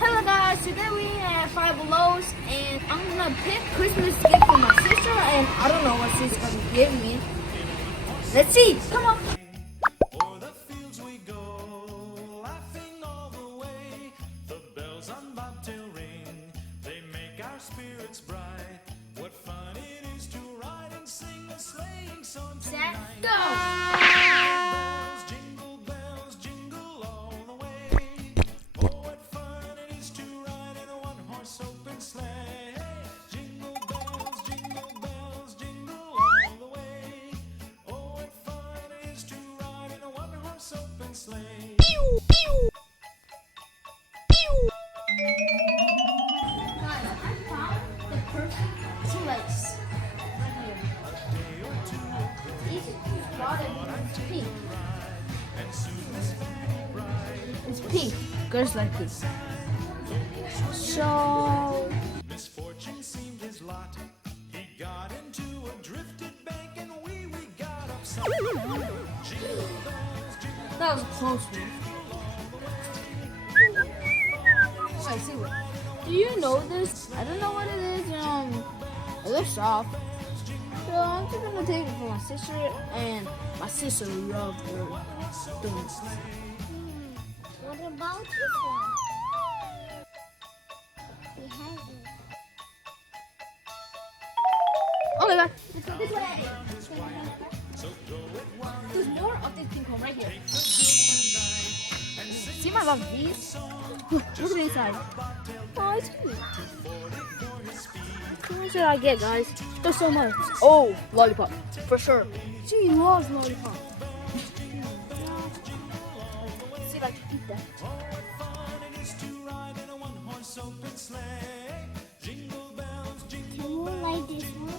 Hello guys, today we have Five Belows and I'm gonna pick Christmas gift for my sister and I don't know what she's gonna give me. Let's see, come on. O'er the fields we go, laughing all the way. The bells on bobtail ring, they make our spirits bright. What fun it is to ride and sing a sleighing song Set, tonight. go! Bells, jingle all the way. Oh, what fun it is to ride in a one-horse open sleigh. Jingle bells, jingle all the way. Oh, what fun it is to ride in a one-horse open sleigh. Guys, I found the perfect shoelace right here. Easy, brought it, it's pink. It's pink, girls like this. So, Misfortune seemed his lot. He got into a drifted bank and we got upside. that was a close one. I see what. Do you know this? I don't know what it is. It looks soft. So I'm just gonna take it for my sister, and my sister loves her things. What about this one? He has it. Okay, guys, let's go this way. There's more of this pink one right here. See my love these? Look at the inside. Oh, it's cute. How much did I get, guys? There's so much. Oh, lollipop, for sure. She loves lollipop. See if I can eat that. Can you like this one?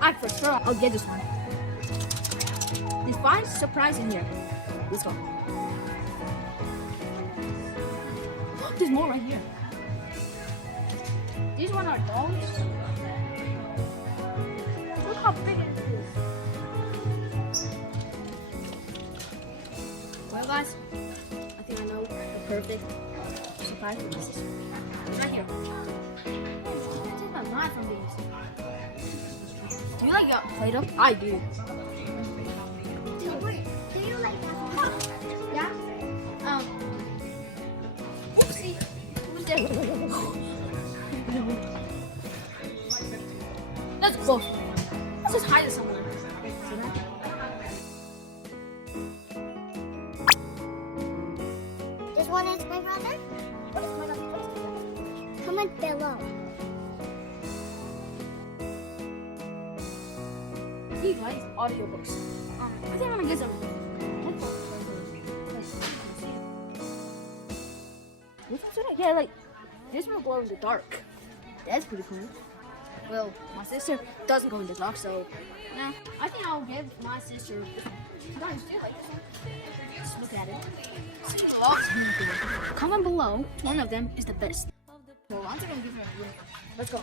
I for sure I'll get this one. There's fine surprise in here. Let's go. There's more right here. These one are dogs. Look how big it is. Well guys, I think I know the perfect surprise for my sister. It's right here. Let's take a knife from these. Do you like Play-Doh? I do. Do you like that one? Yeah? Oopsie. Who's there? Let's go. Let's just hide it somewhere. See that? This one is my brother? What is my God? Comment below. These guys, audiobooks. I think I'm gonna get some headphones. Yeah, like this will glow in the dark. That's pretty cool. Well, my sister doesn't go in the dark, so yeah, I think I'll give my sister. Guys, do you like this one? Just look at it. See below. Comment below. One of them is the best. So I'm just gonna give her a look. Let's go.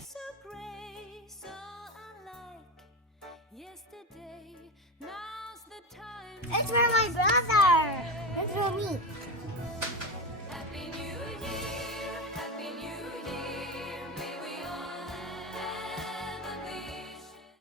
So gray, so unlike yesterday. Now's the time. It's for my brother.